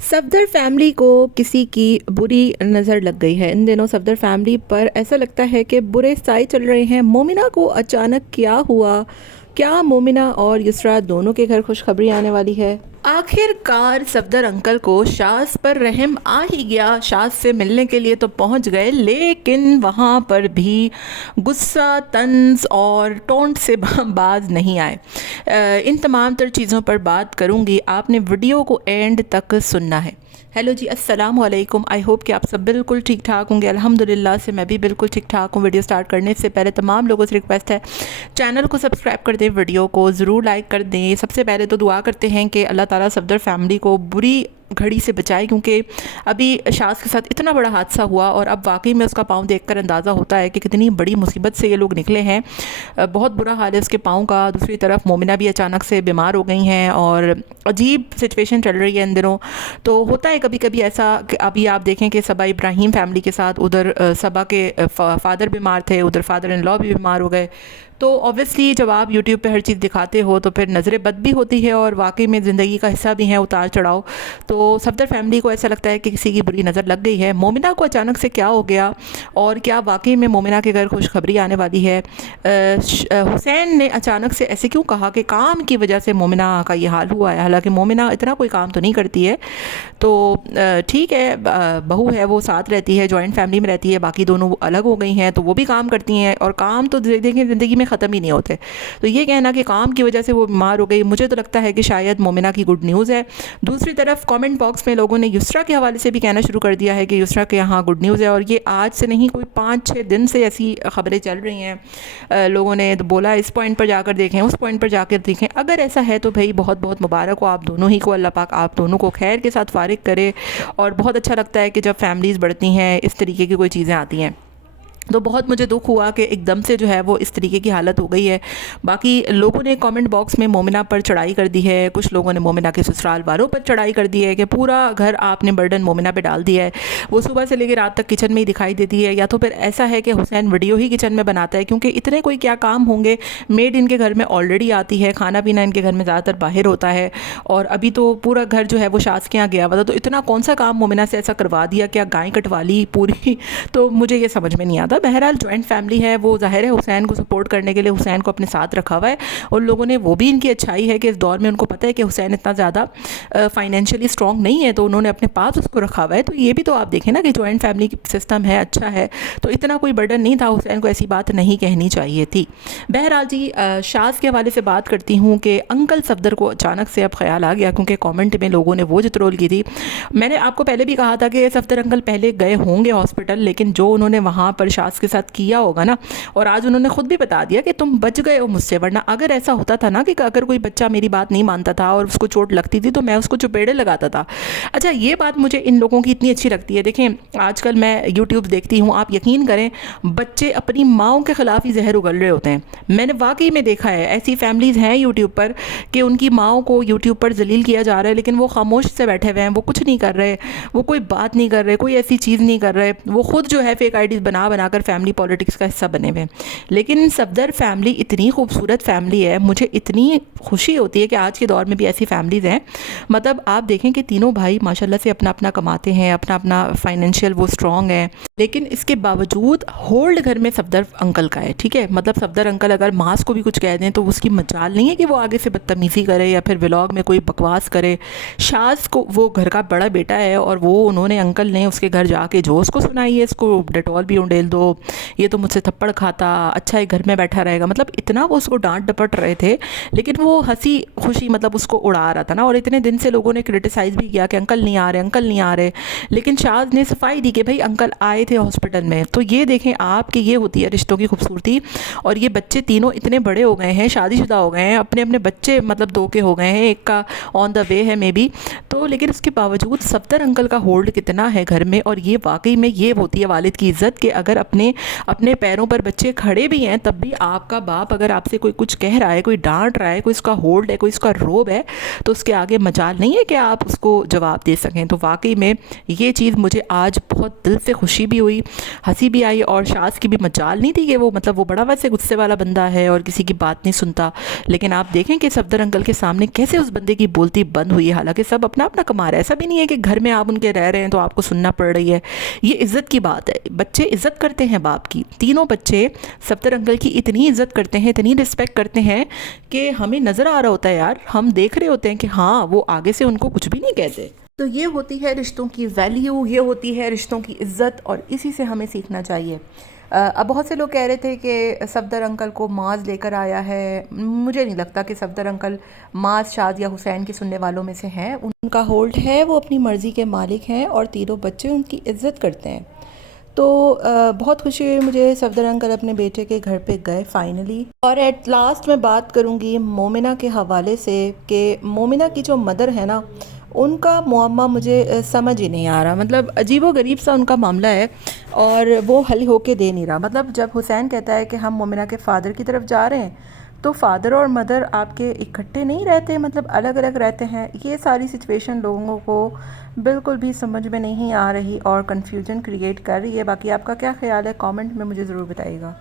Safdar family को किसी की बुरी नज़र लग गई है। इन दिनों सफदर फैमिली पर ऐसा लगता है कि बुरे साए चल रहे हैं। मोमिना को अचानक क्या हुआ? क्या मोमिना और युसरा दोनों के घर खुशखबरी आने वाली है? आखिरकार सफदर अंकल को शाज़ पर रहम आ ही गया। शाज़ से मिलने के लिए तो पहुंच गए, लेकिन वहां पर भी गुस्सा, तंज और टोंट से बाज नहीं आए। इन तमाम तर चीज़ों पर बात करूंगी, आपने वीडियो को एंड तक सुनना है। हेलो जी, अस्सलाम वालेकुम। आई होप कि आप सब बिल्कुल ठीक ठाक होंगे। अल्हम्दुलिल्लाह से मैं भी बिल्कुल ठीक ठाक हूँ। वीडियो स्टार्ट करने से पहले तमाम लोगों से रिक्वेस्ट है, चैनल को सब्सक्राइब कर दें, वीडियो को ज़रूर लाइक कर दें। सबसे पहले तो दुआ करते हैं कि अल्लाह ताला सफदर फैमिली को बुरी घड़ी से बचाए, क्योंकि अभी शाज़ के साथ इतना बड़ा हादसा हुआ और अब वाकई में उसका पाँव देखकर अंदाज़ा होता है कि कितनी बड़ी मुसीबत से ये लोग निकले हैं। बहुत बुरा हाल है उसके पाँव का। दूसरी तरफ मोमिना भी अचानक से बीमार हो गई हैं और अजीब सिचुएशन चल रही है इन दिनों। तो होता है कभी कभी ऐसा कि अभी आप देखें कि सबा इब्राहिम फैमिली के साथ उधर सबा के फादर बीमार थे, उधर फादर इन लॉ भी बीमार हो गए। तो ऑब्वियसली जब आप यूट्यूब पे हर चीज़ दिखाते हो तो फिर नज़रें बद भी होती है और वाकई में ज़िंदगी का हिस्सा भी है उतार चढ़ाव। तो सफदर फैमिली को ऐसा लगता है कि किसी की बुरी नज़र लग गई है। मोमिना को अचानक से क्या हो गया और क्या वाकई में मोमिना के घर खुशखबरी आने वाली है? हुसैन ने अचानक से ऐसे क्यों कहा कि काम की वजह से मोमिना का ये हाल हुआ है? हालांकि मोमिना इतना कोई काम तो नहीं करती है। तो ठीक है, बहू है वो साथ रहती है, जॉइंट फैमिली में रहती है, बाकी दोनों अलग हो गई हैं तो वो भी काम करती हैं और काम तो देखें ज़िंदगी में ख़त्म ही नहीं होते। तो ये कहना कि काम की वजह से वो बीमार हो गई, मुझे तो लगता है कि शायद मोमिना की गुड न्यूज़ है। दूसरी तरफ कमेंट बॉक्स में लोगों ने युसरा के हवाले से भी कहना शुरू कर दिया है कि युसरा के यहाँ गुड न्यूज़ है, और ये आज से नहीं, कोई 5-6 दिन से ऐसी खबरें चल रही हैं। लोगों ने तो बोला इस पॉइंट पर जाकर देखें, उस पॉइंट पर जाकर देखें। अगर ऐसा है तो भाई बहुत बहुत मुबारक हो आप दोनों ही को, अल्लाह पाक आप दोनों को खैर के साथ फारिग करे। और बहुत अच्छा लगता है कि जब फैमिलीज़ बढ़ती हैं इस तरीके की कोई चीज़ें आती हैं। तो बहुत मुझे दुख हुआ कि एकदम से जो है वो इस तरीके की हालत हो गई है। बाकी लोगों ने कमेंट बॉक्स में मोमिना पर चढ़ाई कर दी है, कुछ लोगों ने मोमिना के ससुराल वालों पर चढ़ाई कर दी है कि पूरा घर आपने बर्डन मोमिना पे डाल दिया है। वो सुबह से लेकर रात तक किचन में ही दिखाई देती है, या तो फिर ऐसा है कि हुसैन वीडियो ही किचन में बनाता है, क्योंकि इतने कोई क्या काम होंगे। मेड इनके घर में ऑलरेडी आती है, खाना पीना इनके घर में ज़्यादातर बाहर होता है, और अभी तो पूरा घर जो है वो शाज़ के यहाँ गया हुआ था। तो इतना कौन सा काम मोमिना से ऐसा करवा दिया, क्या गाय कटवा ली पूरी? तो मुझे ये समझ में नहीं आता। बहरहाल जॉइंट फैमिली है, वो ज़ाहिर है हुसैन को सपोर्ट करने के लिए हुसैन को अपने साथ रखा हुआ है, और लोगों ने वो भी इनकी अच्छाई है कि इस दौर में उनको पता है कि हुसैन इतना ज़्यादा फाइनेंशियली स्ट्रॉन्ग नहीं है, तो उन्होंने अपने पास उसको रखा हुआ है। तो ये भी तो आप देखें ना कि जॉइंट फैमिली सिस्टम है, अच्छा है, तो इतना कोई बर्डन नहीं था। हुसैन को ऐसी बात नहीं कहनी चाहिए थी। बहरहाल जी, शाज़ के हवाले से बात करती हूँ कि अंकल सफदर को अचानक से अब ख्याल आ गया, क्योंकि कॉमेंट में लोगों ने वो जितरोल की थी। मैंने आपको पहले भी कहा था कि सफदर अंकल पहले गए होंगे हॉस्पिटल, लेकिन जो उन्होंने वहाँ पर शाज़ के साथ किया होगा ना, और आज उन्होंने खुद भी बता दिया कि तुम बच गए हो मुझसे, वरना अगर ऐसा होता था ना कि अगर कोई बच्चा मेरी बात नहीं मानता था और उसको चोट लगती थी तो मैं उसको चुपेड़े लगाता था। अच्छा, ये बात मुझे इन लोगों की इतनी अच्छी लगती है। देखें, आजकल मैं यूट्यूब देखती हूँ, आप यकीन करें बच्चे अपनी माओं के ख़िलाफ़ ही जहर उगल रहे होते हैं। मैंने वाकई में देखा है, ऐसी फैमिलीज़ हैं यूट्यूब पर कि उनकी माओं को यूट्यूब पर जलील किया जा रहा है, लेकिन वो खामोश से बैठे हुए हैं, वो कुछ नहीं कर रहे, वो कोई बात नहीं कर रहे, कोई ऐसी चीज़ नहीं कर रहे। वो खुद जो है फेक आईडीज़ बना बनाकर फैमिली पॉलिटिक्स का हिस्सा बने हुए। लेकिन सफदर फैमिली इतनी खूबसूरत फैमिली है, मुझे इतनी खुशी होती है कि आज के दौर में भी ऐसी फैमिलीज़ हैं। मतलब आप देखें कि तीनों भाई माशाल्लाह से अपना अपना कमाते हैं, अपना अपना फाइनेंशियल वो स्ट्रॉन्ग है, लेकिन इसके बावजूद होल्ड घर में सफदर अंकल का है। ठीक है, मतलब सफदर अंकल अगर मास को भी कुछ कह दें तो उसकी मजाल नहीं है कि वो आगे से बदतमीज़ी करे या फिर व्लॉग में कोई बकवास करे। शाज़ को वो घर का बड़ा बेटा है, और वो उन्होंने अंकल ने उसके घर जाके जो उसको सुनाई है, इसको डेटॉल भी उंडेल दो, ये तो मुझसे थप्पड़ खाता, अच्छा है घर में बैठा रहेगा, मतलब इतना वो उसको डांट डपट रहे थे, लेकिन वो हंसी खुशी मतलब उसको उड़ा रहा था ना। और इतने दिन से लोगों ने क्रिटिसाइज़ भी किया कि अंकल नहीं आ रहे, अंकल नहीं आ रहे, लेकिन शाज़ ने सफाई दी कि भाई अंकल आए थे हॉस्पिटल में। तो ये देखें आप कि ये होती है रिश्तों की खूबसूरती। और ये बच्चे तीनों इतने बड़े हो गए हैं, शादीशुदा हो गए हैं, अपने अपने बच्चे मतलब 2 के हो गए हैं, एक का ऑन द वे है मे बी। तो लेकिन उसके बावजूद सफदर अंकल का होल्ड कितना है घर में, और ये वाकई में ये होती है वालिद की इज़्ज़त कि अगर अपने अपने पैरों पर बच्चे खड़े भी हैं, तब भी आपका बाप अगर आपसे कोई कुछ कह रहा है, कोई डांट रहा है, कोई इसका होल्ड है, कोई इसका रोब है, तो उसके आगे मजाल नहीं है कि आप उसको जवाब दे सकें। तो वाकई में ये चीज़ मुझे आज बहुत दिल से खुशी भी हुई, हंसी भी आई, और शास की भी मजाल नहीं थी कि वो मतलब वो बड़ा वैसे गुस्से वाला बंदा है और किसी की बात नहीं सुनता। लेकिन आप देखें कि सफदर अंकल के सामने कैसे उस बंदे की बोलती बंद हुई है, हालांकि सब अपना अपना कमा रहा है। ऐसा भी नहीं है कि घर में आप उनके रह रहे हैं तो आपको सुनना पड़ रही है। ये इज़्ज़त की बात है, बच्चे इज़्ज़त करते हैं बाप की। तीनों बच्चे सफदर अंकल की इतनी इज़्ज़त करते हैं, इतनी रिस्पेक्ट करते हैं कि हमें नज़र आ रहा होता है यार, हम देख रहे होते हैं कि हाँ वो आगे से उनको कुछ भी नहीं कहते। तो ये होती है रिश्तों की वैल्यू, ये होती है रिश्तों की इज़्ज़त, और इसी से हमें सीखना चाहिए। अब बहुत से लोग कह रहे थे कि सफदर अंकल को माज लेकर आया है। मुझे नहीं लगता कि सफदर अंकल माज, शाद या हुसैन के सुनने वालों में से हैं। उनका होल्ड है, वो अपनी मर्ज़ी के मालिक हैं और तीनों बच्चे उनकी इज़्ज़त करते हैं। तो बहुत खुशी हुई मुझे, सफदर अंकल अपने बेटे के घर पे गए फाइनली। और एट लास्ट मैं बात करूँगी मोमिना के हवाले से कि मोमिना की जो मदर है ना, उनका मुअम्मा मुझे समझ ही नहीं आ रहा। मतलब अजीबो गरीब सा उनका मामला है और वो हल होके दे नहीं रहा। मतलब जब हुसैन कहता है कि हम मोमिना के फ़ादर की तरफ जा रहे हैं, तो फादर और मदर आपके इकट्ठे नहीं रहते, मतलब अलग अलग रहते हैं। ये सारी सिचुएशन लोगों को बिल्कुल भी समझ में नहीं आ रही और कन्फ्यूजन क्रिएट कर रही है। बाकी आपका क्या ख्याल है, कमेंट में मुझे ज़रूर बताइएगा।